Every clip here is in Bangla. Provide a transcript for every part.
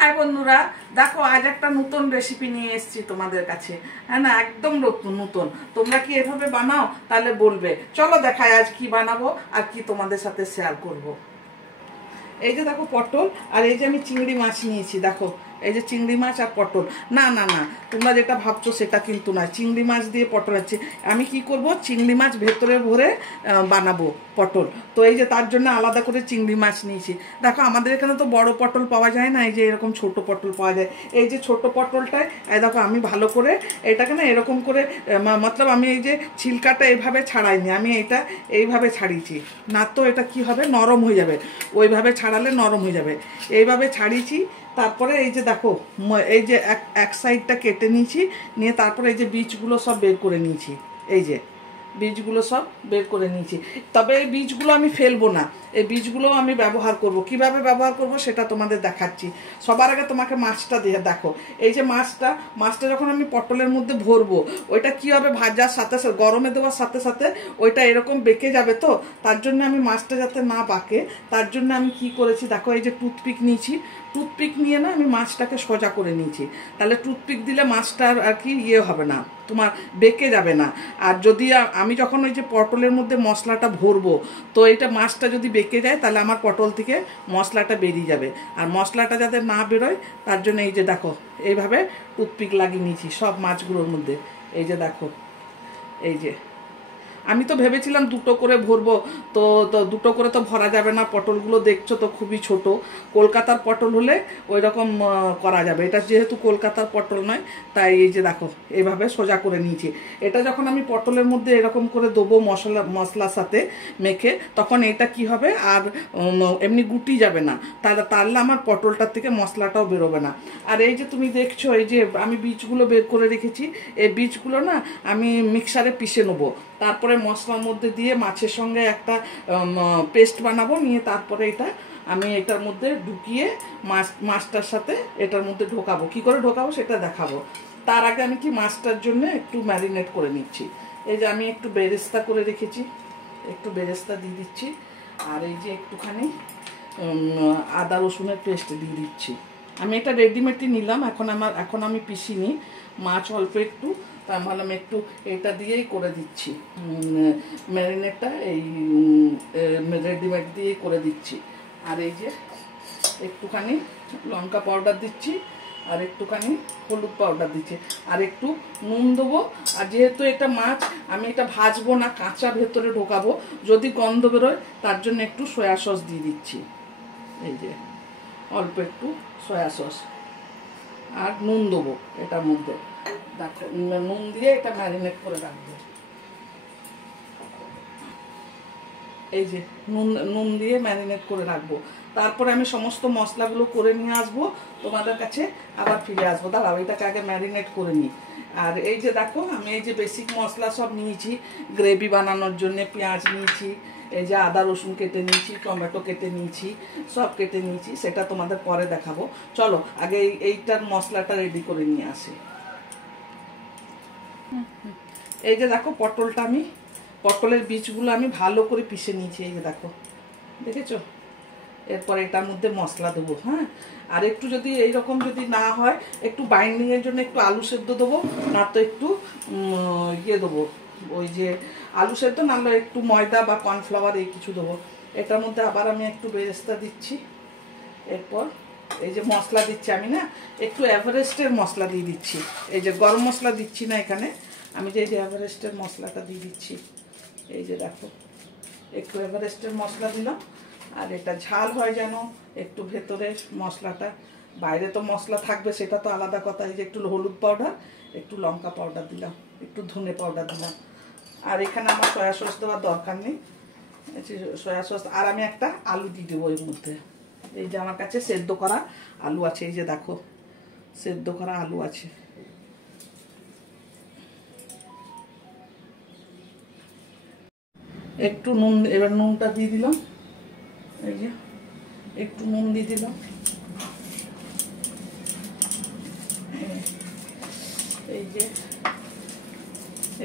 হাই বন্ধুরা, দেখো আজ একটা নতুন রেসিপি নিয়ে এসেছি তোমাদের কাছে। হ্যাঁ না, একদম নতুন। তোমরা কি এভাবে বানাও? তাহলে বলবে। চলো দেখাই আজ কি বানাবো আর কি তোমাদের সাথে শেয়ার করব। এই যে দেখো পটল, আর এই যে আমি চিংড়ি মাছ নিয়েছি। দেখো এই যে চিংড়ি মাছ আর পটল। না না না, তোমরা যেটা ভাবছো সেটা কিন্তু না। চিংড়ি মাছ দিয়ে পটল আছে। আমি কি করব, চিংড়ি মাছ ভেতরে ভরে বানাবো পটল। তো এই যে তার জন্য আলাদা করে চিংড়ি মাছ নিয়েছি। দেখো আমাদের এখানে তো বড় পটল পাওয়া যায় না, এই যে এরকম ছোট পটল পাওয়া যায়। এই যে ছোট পটলটায় এই দেখো আমি ভালো করে এটাকে না এরকম করে মতলব আমি এই যে ছিলকাটা এইভাবে ছাড়াইনি, আমি এটা এইভাবে ছাড়িয়েছি। না তো এটা কি হবে, নরম হয়ে যাবে। ওইভাবে ছাড়ালে নরম হয়ে যাবে। এইভাবে ছাড়িয়েছি। তারপরে এই যে দেখো এই যে এক সাইডটা কেটে নিয়েছি, নিয়ে তারপরে এই যে বীজগুলো সব বের করে নিয়েছি। এই যে বীজগুলো সব বের করে নিয়েছি। তবে এই বীজগুলো আমি ফেলবো না, এই বীজগুলো আমি ব্যবহার করব। কিভাবে ব্যবহার করব সেটা তোমাদের দেখাচ্ছি। সবার আগে তোমাকে মাছটা দিয়ে দেখো। এই যে মাছটা যখন আমি পটলের মধ্যে ভরবো, ওইটা কি হবে, ভাজার সাথে সাথে গরমে দেওয়ার সাথে সাথে ওইটা এরকম বেঁকে যাবে। তো তার জন্য আমি মাছটা যাতে না বাঁকে, তার জন্য আমি কি করেছি দেখো, এই যে টুথপিক নিয়েছি। টুথপিক নিয়ে না আমি মাছটাকে সোজা করে নিয়েছি। তাহলে টুথপিক দিলে মাছটার আর কি ইয়ে হবে না, তোমার বেঁকে যাবে না। আর যদি আমি যখন ওই যে পটলের মধ্যে মশলাটা ভরবো, তো এটা মাছটা যদি বেঁকে যায় তাহলে আমার পটল থেকে মশলাটা বেরিয়ে যাবে। আর মশলাটা যাতে না বেরোয় তার জন্য এই যে দেখো এইভাবে টুথপিক লাগিয়ে নিয়েছি সব মাছগুলোর মধ্যে। এই যে দেখো, এই যে আমি তো ভেবেছিলাম দুটো করে ভরবো, তো দুটো করে তো ভরা যাবে না। পটলগুলো দেখছো তো খুবই ছোট। কলকাতার পটল হলে ওই রকম করা যাবে। এটা যেহেতু কলকাতার পটল নয়, তাই এই যে দেখো এইভাবে সোজা করে নিয়েছি। এটা যখন আমি পটলের মধ্যে এরকম করে দেবো মশলার সাথে মেখে, তখন এটা কি হবে, আর এমনি গুটি যাবে না। তাহলে আমার পটলটার থেকে মশলাটাও বেরোবে না। আর এই যে তুমি দেখছো, এই যে আমি বীজগুলো বের করে রেখেছি। এই বীজগুলো না আমি মিক্সারে পিষে নেবো। তারপরে মশলার মধ্যে দিয়ে মাছের সঙ্গে একটা পেস্ট বানাবো, নিয়ে তারপরে এটা আমি এটার মধ্যে ঢুকিয়ে মাছটার সাথে এটার মধ্যে ঢোকাবো। কি করে ঢোকাবো সেটা দেখাবো। তার আগে আমি কি মাছটার জন্য একটু ম্যারিনেট করে নিচ্ছি। এই যে আমি একটু বেরেস্তা করে রেখেছি, একটু বেরেস্তা দিয়ে দিচ্ছি। আর এই যে একটুখানি আদা রসুনের পেস্ট দিয়ে দিচ্ছি। আমি এটা রেডিমেডই নিলাম, এখন আমি পিষিনি। মাছ অল্প একটু, তার ভালো আমি একটু এটা দিয়েই করে দিচ্ছি ম্যারিনেটটা, এই রেডিমেড দিয়েই করে দিচ্ছি। আর এই যে একটুখানি লঙ্কা পাউডার দিচ্ছি, আর একটুখানি হলুদ পাউডার দিচ্ছি, আর একটু নুন দেবো। আর যেহেতু এটা মাছ, আমি এটা ভাজবো না, কাঁচা ভেতরে ঢোকাবো, যদি গন্ধ বেরোয় তার জন্য একটু সয়া সস দিয়ে দিচ্ছি। এই যে অল্প একটু সয়া সস আর নুন দেবো এটার মধ্যে। দেখো নুন দিয়ে এটা ম্যারিনেট করে রাখবো। এই যে নুন দিয়ে ম্যারিনেট করে রাখবো। তারপরে আমি সমস্ত মশলাগুলো করে নিয়ে আসবো তোমাদের কাছে, আবার ফিরে আসবো। দাঁড়াও, এটাকে আগে ম্যারিনেট করে নিই। আর এই যে দেখো আমি এই যে বেসিক মশলা সব নিয়েছি গ্রেভি বানানোর জন্য। পেঁয়াজ নিয়েছি, এই যে আদা রসুন কেটে নিয়েছি, টমেটো কেটে নিয়েছি, সব কেটে নিয়েছি। সেটা তোমাদের পরে দেখাবো। চলো আগে এইটার মশলাটা রেডি করে নিয়ে আসি। এই যে দেখো পটলের বীজগুলো আমি ভালো করে পিষে নিয়েছি। এই যে দেখো, দেখেছো? এরপর এটার মধ্যে মশলা দেবো। হ্যাঁ, আর একটু যদি এইরকম যদি না হয়, একটু বাইন্ডিংয়ের জন্য একটু আলু সেদ্ধ দেবো, না তো একটু ইয়ে দেবো, ওই যে আলু সেদ্ধ, নাহলে একটু ময়দা বা কর্নফ্লাওয়ার এই কিছু দেবো। এটার মধ্যে আবার আমি একটু বেরেস্তা দিচ্ছি। এরপর এই যে মশলা দিচ্ছি আমি না, একটু এভারেস্টের মশলা দিয়ে দিচ্ছি। এই যে গরম মশলা দিচ্ছি না এখানে, আমি যে এভারেস্টের মশলাটা দিয়ে দিচ্ছি। এই যে দেখো একটু এভারেস্টের মশলা দিলাম। আর এটা ঝাল হয় যেন একটু ভেতরে মশলাটা, বাইরে তো মশলা থাকবে সেটা তো আলাদা কথা। এই যে একটু হলুদ পাউডার, একটু লঙ্কা পাউডার দিলাম, একটু ধনে পাউডার দিলাম। আর এখানে আমার সয়া সস দেওয়ার দরকার নেই, সয়া সস। আর আমি একটা আলু দিয়ে দেবো এর মধ্যে। এই যে আমার কাছে সেদ্ধ করা আলু আছে, এই যে দেখো সেদ্ধ করা আলু আছে। একটু নুন, এবার নুনটা দিয়ে দিলাম। এই যে একটু নুন দিয়ে দিলাম। এই যে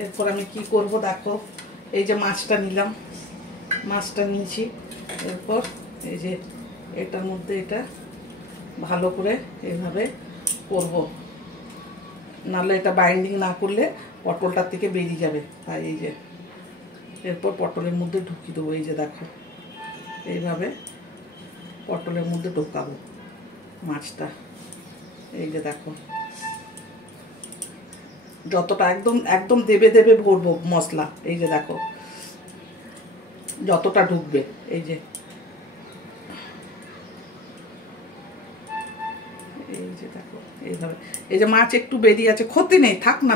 এরপর আমি কি করব দেখো, এই যে মাছটা নিলাম, মাছটা নিয়েছি। এরপর এই যে এটার মধ্যে এটা ভালো করে এইভাবে করব, নাহলে এটা বাইন্ডিং না করলে পটলটার থেকে বেরিয়ে যাবে। তাই এই যে এরপর পটলের মধ্যে ঢুকিয়ে দেবো। এই যে দেখো এইভাবে পটলের মধ্যে ঢোকাবো মাছটা। এই যে দেখো যতটা একদম একদম দেবে দেবে ভরবো মশলা। এই যে দেখো যতটা ঢুকবে। এই যে দেখো এইভাবে। এই যে মাছ একটু বেরিয়ে আছে, ক্ষতি নেই, থাক না,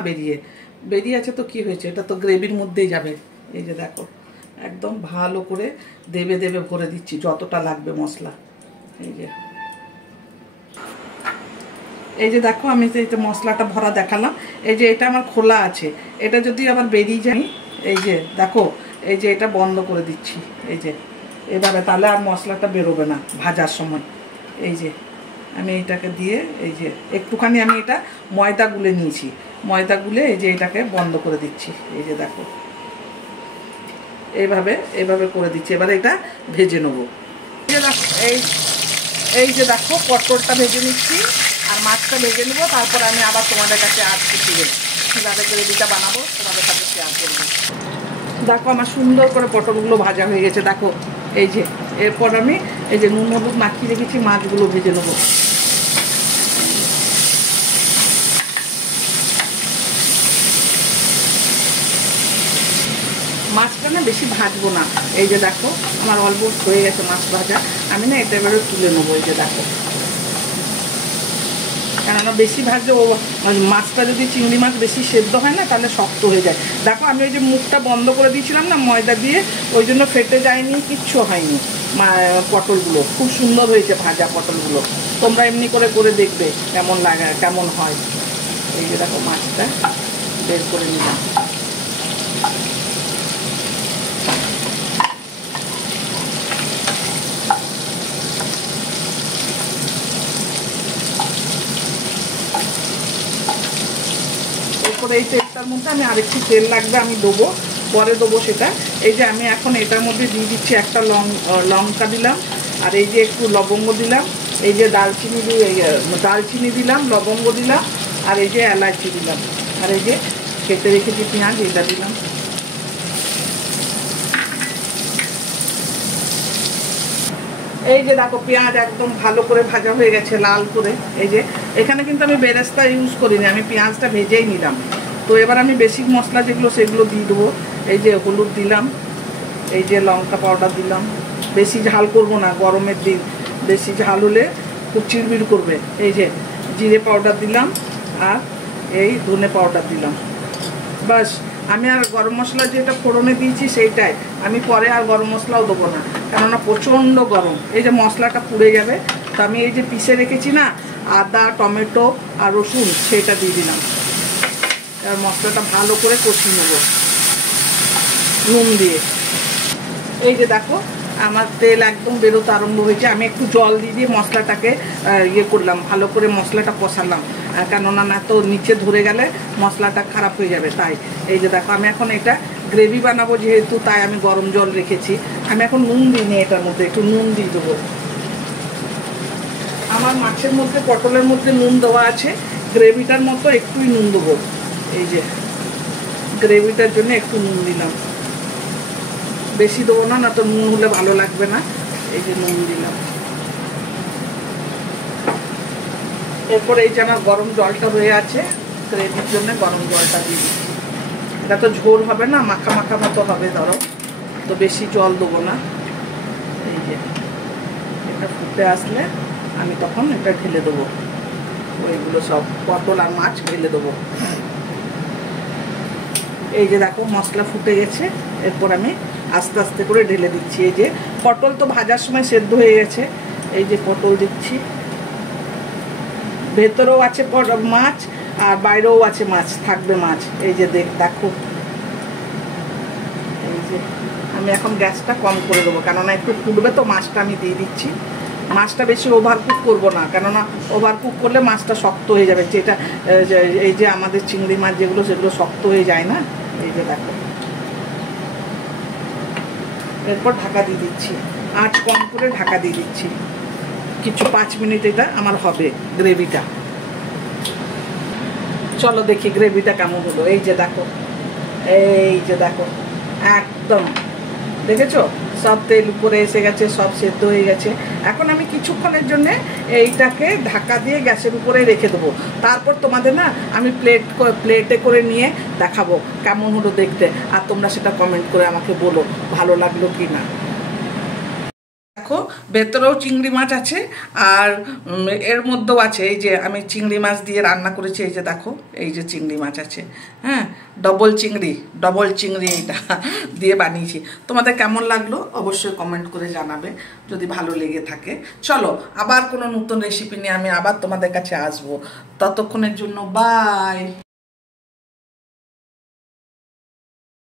বেরিয়ে আছে তো কি হয়েছে, এটা তো গ্রেভির মধ্যেই যাবে। এই যে দেখো একদম ভালো করে দেবে দেবে ভরে দিচ্ছি যতটা লাগবে মশলা। এই যে দেখো আমি যে মশলাটা ভরা দেখালাম, এই যে এটা আমার খোলা আছে, এটা যদি আবার বেরিয়ে যায়, এই যে দেখো এই যে এটা বন্ধ করে দিচ্ছি। এই যে এভাবে, তাহলে আর মশলাটা বেরোবে না ভাজার সময়। এই যে আমি এটাকে দিয়ে এই যে একটুখানি আমি এটা ময়দা গুলে নিয়েছি, ময়দা গুলে এই যে এটাকে বন্ধ করে দিচ্ছি। এই যে দেখো এইভাবে এইভাবে করে দিচ্ছি। এবারে এটা ভেজে নেবো। এই যে দেখো পটলটা ভেজে নিচ্ছি আর মাছটা ভেজে নেবো, তারপর আমি আবার তোমাদের কাছে আসছি কীভাবে গ্রেভিটা বানাবো তোমাদের সাথে শেয়ার করবো। দেখো আমার সুন্দর করে পটলগুলো ভাজা হয়ে গেছে। দেখো এই যে এরপর আমি এই যে নুন হলুদ মাখিয়ে রেখেছি, মাছগুলো ভেজে নেবো। মাছটা না বেশি ভাজবো না। এই যে দেখো আমার অলমোস্ট হয়ে গেছে মাছ ভাজা, আমি না এটা এবারে তুলে নেবো। এই যে দেখো, কেননা বেশি ভাজলে ও মাছটা যদি চিংড়ি মাছ বেশি সেদ্ধ হয় না তাহলে শক্ত হয়ে যায়। দেখো আমি ওই যে মুখটা বন্ধ করে দিয়েছিলাম না ময়দা দিয়ে, ওই জন্য ফেটে যায়নি, কিচ্ছু হয়নি। পটলগুলো খুব সুন্দর হয়েছে ভাজা পটলগুলো। তোমরা এমনি করে দেখবে কেমন লাগে, কেমন হয়। এই যে দেখো মাছটা বের করে নিলাম। এই তেলটার মধ্যে আমি আরেকটু তেল লাগবে, আমি দেবো, পরে দেবো সেটা। এই যে আমি এখন এটার মধ্যে দিয়ে দিচ্ছি একটা লঙ্কা দিলাম, আর এই যে একটু লবঙ্গ দিলাম, এই যে দালচিনি দিলাম, লবঙ্গ দিলাম, আর এই যে এলাচি দিলাম, আর এই যে কেটে রেখেছি পেঁয়াজ, এটা দিলাম। এই যে দেখো পেঁয়াজ একদম ভালো করে ভাজা হয়ে গেছে লাল করে। এই যে এখানে কিন্তু আমি বেরেস্তা ইউজ করিনি, আমি পেঁয়াজটা ভেজেই নিলাম। তো এবার আমি বেসিক মশলা যেগুলো সেগুলো দিয়ে দেবো। এই যে হলুদ দিলাম, এই যে লঙ্কা পাউডার দিলাম, বেশি ঝাল করব না, গরমের দিন বেশি ঝাল হলে খুব চিড়বিড় করবে। এই যে জিরে পাউডার দিলাম আর এই ধনে পাউডার দিলাম, বাস। আমি আর গরম মশলা যেটা ফোড়নে দিয়েছি সেইটাই, আমি পরে আর গরম মশলাও দেবো না, কেননা প্রচণ্ড গরম, এই যে মশলাটা পুড়ে যাবে। তো আমি এই যে পিষে রেখেছি না আদা, টমেটো আর রসুন, সেটা দিয়ে দিলাম। আর মশলাটা ভালো করে কষিয়ে নেব নুন দিয়ে। এই যে দেখো আমার তেল একদম বেরোতে আরম্ভ হয়েছে। আমি একটু জল দিয়ে মশলাটাকে ইয়ে করলাম, ভালো করে মশলাটা কষালাম, কেননা না তো নিচে ধরে গেলে মশলাটা খারাপ হয়ে যাবে। তাই এই যে দেখো আমি এখন এটা গ্রেভি বানাবো যেহেতু, তাই আমি গরম জল রেখেছি। আমি এখন নুন দিইনি, এটার মধ্যে একটু নুন দিয়ে দেবো। আমার মাছের মধ্যে পটলের মধ্যে নুন দেওয়া আছে, গ্রেভিটার মতো একটুই নুন দেবো। এই যে গ্রেভিটার জন্য একটু নুন দিলাম, বেশি দেবো না, না তো নুন হলে ভালো লাগবে না। এই যে নুন দিলাম। এরপর এই যে আমার গরম জলটা হয়ে আছে, গ্রেভির জন্য গরম জলটা দিয়ে দিচ্ছি। এটা তো ঝোল হবে না, মাখা মাখা মতো হবে, ধরো, তো বেশি জল দেবো না। এই যে এটা ফুটে আসলে আমি তখন এটা ঢেলে দেবো, ওইগুলো সব পটল আর মাছ ঢেলে দেবো। এই যে দেখো মশলা ফুটে গেছে, এরপর আমি আস্তে আস্তে করে ঢেলে দিচ্ছি। এই যে পটল তো ভাজার সময় সেদ্ধ হয়ে গেছে। এই যে পটল দিচ্ছি, ভেতরেও আছে মাছ আর বাইরেও আছে মাছ, থাকবে মাছ। এই যে দেখো, এই যে আমি এখন গ্যাসটা কম করে দেবো, কেননা একটু ফুটবে তো, মাছটা আমি দিয়ে দিচ্ছি। মাছটা বেশি ওভারকুক করবো না, কেননা ওভারকুক করলে মাছটা শক্ত হয়ে যাবে, যেটা এই যে আমাদের চিংড়ি মাছ যেগুলো সেগুলো শক্ত হয়ে যায় না। এই যে দেখো, এরপর ঢাকা দিয়ে দিচ্ছি, আঁচ কম করে ঢাকা দিয়ে দিচ্ছি। কিছু 5 মিনিট এটা আমার হবে গ্রেভিটা। চলো দেখি গ্রেভিটা কেমন হলো। এই যে দেখো, এই যে দেখো, একদম দেখেছো সব তেল উপরে এসে গেছে, সব সেদ্ধ হয়ে গেছে। এখন আমি কিছুক্ষণের জন্যে এইটাকে ঢাকা দিয়ে গ্যাসের উপরে রেখে দেবো। তারপর তোমাদের না আমি প্লেটে করে নিয়ে দেখাবো কেমন হলো দেখতে, আর তোমরা সেটা কমেন্ট করে আমাকে বলো ভালো লাগলো কি না। দেখো ভেতরেও চিংড়ি মাছ আছে, আর এর মধ্যেও আছে। এই যে আমি চিংড়ি মাছ দিয়ে রান্না করেছি, এই যে দেখো, এই যে চিংড়ি মাছ আছে, হ্যাঁ, ডবল চিংড়ি এইটা দিয়ে বানিয়েছি। তোমাদের কেমন লাগলো অবশ্যই কমেন্ট করে জানাবে যদি ভালো লেগে থাকে। চলো আবার কোনো নতুন রেসিপি নিয়ে আমি আবার তোমাদের কাছে আসবো। ততক্ষণের জন্য বাই।